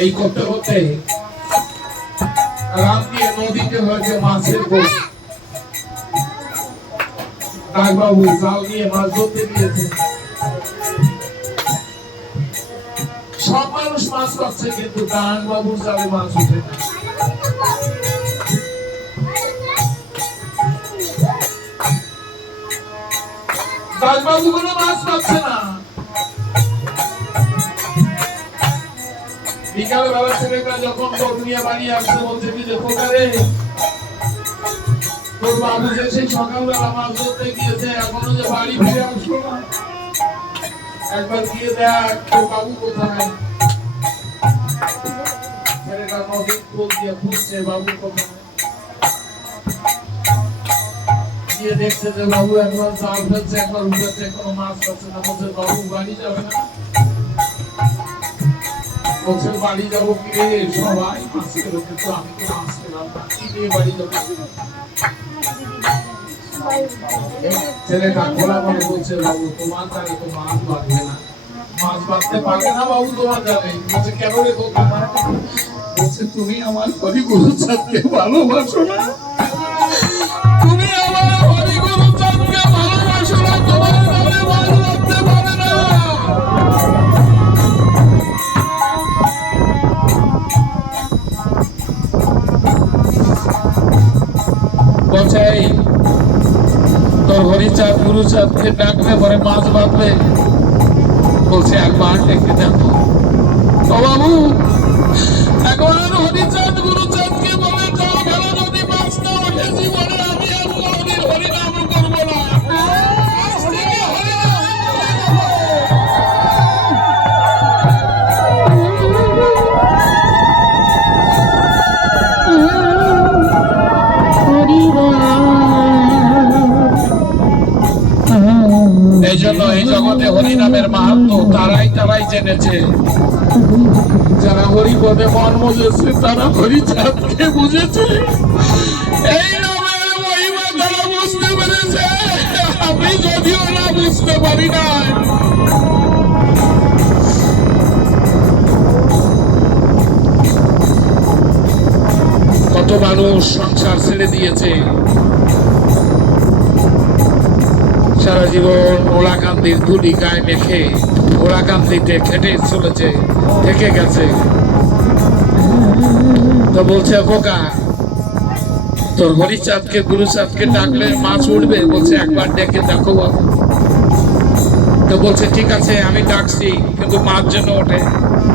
এই করতে করতে রাত দিয়ে নদীতে হয়েছে মাছের বোট। ডাকবাবু জাল নিয়ে মাছ ধরতে গিয়েছে। সব মানুষ মাছ পাচ্ছে, কিন্তু ডাকবাবুর জালে মাছ উঠে না। ডাকবাবু কোনো মাছ পাচ্ছে না। বিকালে বেলা ছেলেটা যখন নিয়ে বাড়ি আসছে, বলছে কি যে পোকারে তোর বাবু যে সেই সকালবেলা মাছ ধরতে গিয়েছে, এখনো যে বাড়ি ফিরে আসলো না, একবার গিয়ে দেখ তোর বাবু কোথায়। ছেলেটা নদীর কোল দিয়ে খুঁজছে বাবু কোথায়। গিয়ে দেখছে যে বাবু একবার জাল ফেলছে, একবার উঠেছে, কোনো মাছ পাচ্ছে না। বলছে বাবু বাড়ি যাবে না? বলছে বাড়ি যাবো কি রে, সবাই মাছ খেলো, কিন্তু আমি তো মাছ খেলাম না, কি নিয়ে বাড়ি যাবো? ছেলেটা খোলা মনে বলছে বাবু তোমার জানে তো মাছ বাঁধবে না, মাছ বাঁধতে পারবে না বাবু তোমার জানে। বলছে কেন রে খোকা? বলছে তুমি আমার হরিগুরু চাঁদকে ভালোবাসো না, তুমি আমার হরিগুরু চাঁদকে ভালোবাসো না, তোমার জানে মাছ বাঁধতে পারে না। বলছে তোর হরিচাঁদ গুরুচাঁদকে ডাকলে পরে মাছ বাঁধবে। বলছে একবার ডেকে দেখো। ও বাবু একবার হরিচাঁদ গুরুচাঁদকে বলে যাও, ভালো যদি মাছ না ওঠে জীবনে আমি আর কোনদিন হরিনাম করবো না। এই জন্য এই জগতে হরিনামের মাহাত্ম্য তারাই তারাই জেনেছে, যারা হরিপদে মন বুঝেছে, তারা হরিচাঁদকে বুঝেছে। এই নামের মহিমা তারা বুঝতে পেরেছে, আমি যদিও না বুঝতে পারি না। কত মানুষ সংসার ছেড়ে দিয়েছে, সারা জীবন ওলাকান্দির ধুলি গায়ে মেখে ওলাকান্দিতে খেটে চলেছে, থেকে গেছে। তো বলছে খোকা তোর হরিচাঁদকে গুরুচাঁদকে ডাকলে মাছ উঠবে? বলছে একবার ডেকে দেখো বাবু। তো বলছে ঠিক আছে আমি ডাকছি, কিন্তু মাছ যেন ওঠে।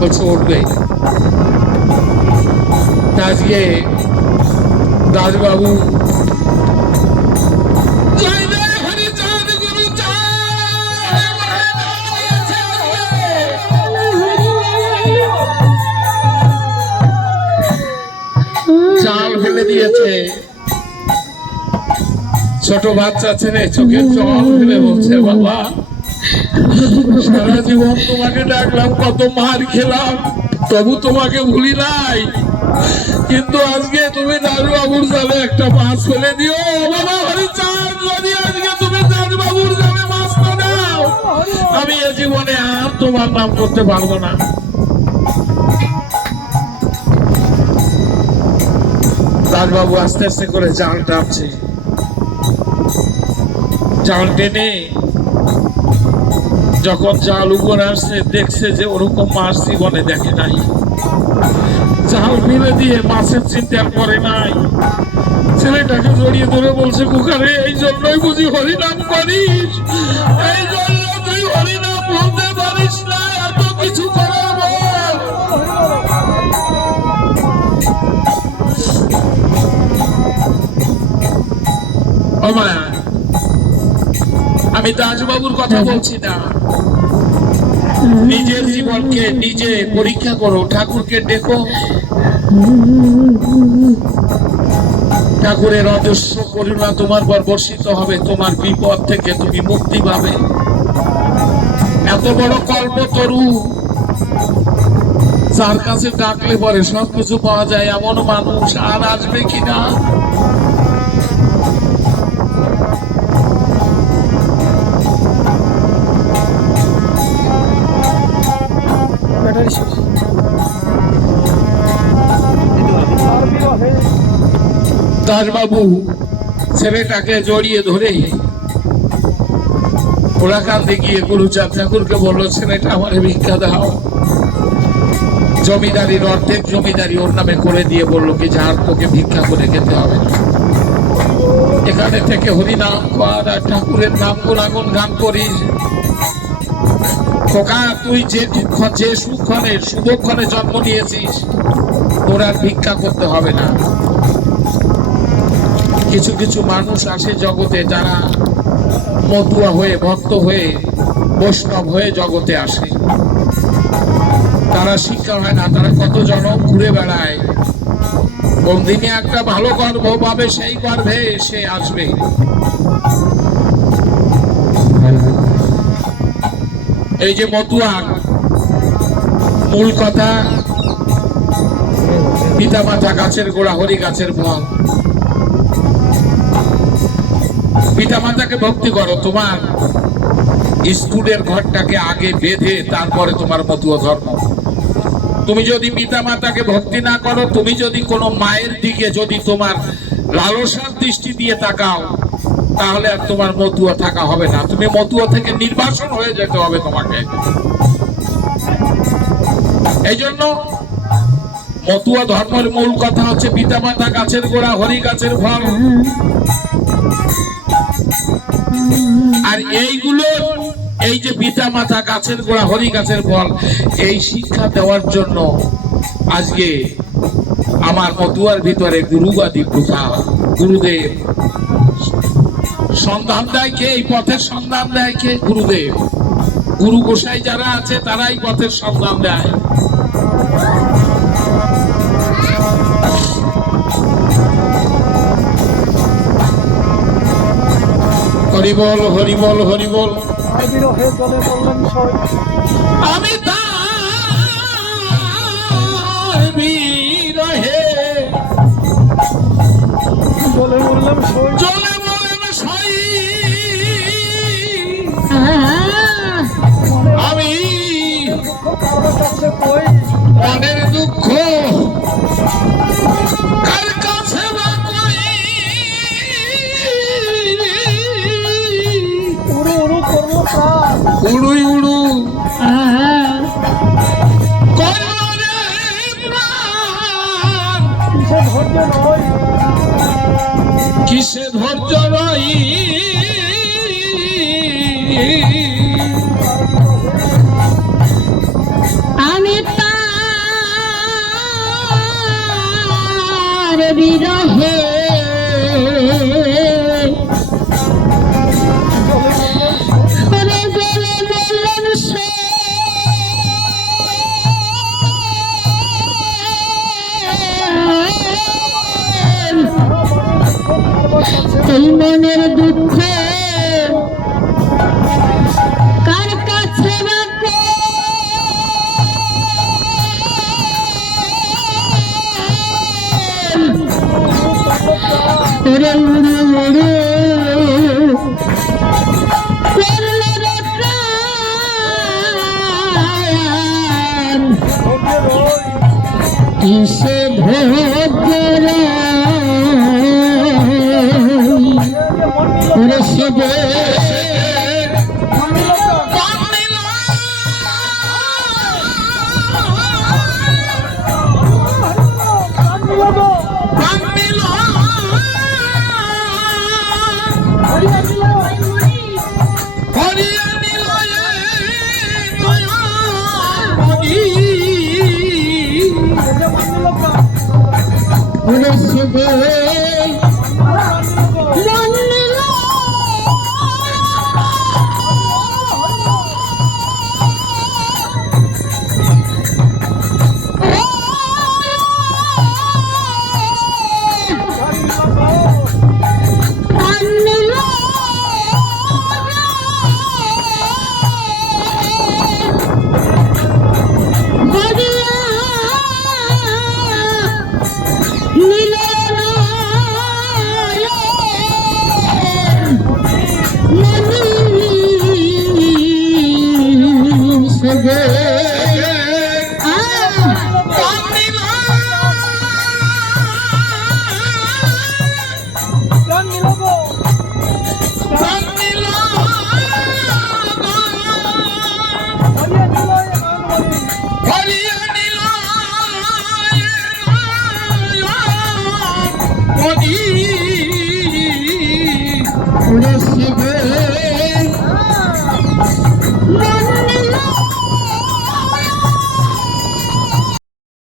বলছে উঠবে। আজকে দাসবাবু জাল ফেলে দিয়েছে। ছোট বাচ্চা ছেলে চোখের জল ফেলে বলছে বাবা সারা জীবন তোমাকে ডাকলাম, কত মার খেলাম, তবু তোমাকে ভুলি নাই, কিন্তু আজকে তুমি দাসবাবুর জালে একটা মাছ ফেলে দিও। বাবা হরিচাঁদ, যদি আজকে তুমি দাসবাবুর জালে মাছ না দাও, আমি এ জীবনে আর তোমার নাম করতে পারবো না। দাসবাবু আস্তে আস্তে করে জাল টানছে। জাল টেনে যখন জাল উপরে আসছে, দেখছে যে ওরকম মাছ জীবনে দেখে নাই। জাল ফেলে দিয়ে মাছের চিন্তা করে নাই। ছেলেটাকে জড়িয়ে ধরে বলছে কুকারে এই জন্যই বুঝি হরিনাম করিস, এই জন্য তুই হরিনাম বলতে পারিস না, এত কিছু করার পর। আমি দাসবাবুর কথা বলছি না, নিজের জীবনকে নিজে পরীক্ষা করো, ঠাকুরকে দেখো। ঠাকুরের অজস্র করুণা তোমার পর বর্ষিত হবে, তোমার বিপদ থেকে তুমি মুক্তি পাবে। এত বড় কল্পতরু, যার কাছে ডাকলে পরে সবকিছু পাওয়া যায়, এমন মানুষ আর আসবে কিনা? দাসবাবু ছেলেটাকে জড়িয়ে ধরে ওলাকান্দি গিয়ে গুরুচাঁদ ঠাকুরকে বললো, ছেলেটা আমার ভিক্ষা দাও। জমিদারির অর্ধেক জমিদারি ওর নামে করে দিয়ে বললো কি, যার তোকে ভিক্ষা করে খেতে হবে না, এখানে থেকে হরিনাম কর আর ঠাকুরের নাম গুণাগুণ গান করিস। খোকা, তুই যে সুক্ষণে শুভক্ষণে জন্ম নিয়েছিস, তোর আর ভিক্ষা করতে হবে না। কিছু কিছু মানুষ আসে জগতে, যারা মতুয়া হয়ে, ভক্ত হয়ে, বৈষ্ণব হয়ে জগতে আসে। তারা শিক্ষা হয় না, তারা কত জনম ঘুরে বেড়ায়। কোন দিনে একটা ভালো গর্ভ পাবে, সেই গর্ভে সে আসবে। এই যে মতুয়ার মূল কথা, পিতা মাতা গাছের গোড়া, হরি গাছের ফল। পিতা মাতাকে ভক্তি করো, তোমার স্কুলের ঘরটাকে আগে বেঁধে তারপরে তোমার মতুয়া ধর্ম। তুমি যদি পিতা মাতাকে ভক্তি না করো, তুমি যদি কোনো মায়ের দিকে যদি তোমার লালসার দৃষ্টি দিয়ে তাকাও, তাহলে আর তোমার মতুয়া থাকা হবে না। তুমি মতুয়া থেকে নির্বাসন হয়ে যেতে হবে তোমাকে। এই জন্য মতুয়া ধর্মের মূল কথা হচ্ছে পিতা মাতা গাছের গোড়া, হরি গাছের ফল। আর এইগুলো, এই যে পিতা মাতা গাছের গোড়া, হরি গাছের ফল, এই শিক্ষা দেওয়ার জন্য আজকে আমার মতুয়ার ভিতরে গুরুবাদী প্রথা, গুরুদেব সন্ধান দেয় কে? এই পথের সন্ধান দেয় কে? গুরুদেব। গুরু গোসাই যারা আছে তারাই পথের সন্ধান দেয়। হরিবল হরিবল হরিবল। আমি তার বিরহে চলে বললাম সই, আমি মনের দুঃখ কার কাছে বা কই, উড়ুই উড়ু কিসে ধৈর্য নয়, আমি তার বিরহে এই মনের দুঃখ কার কাছে বা উড়ে উড়ে উড়ে কিসে ধৈর্য সবে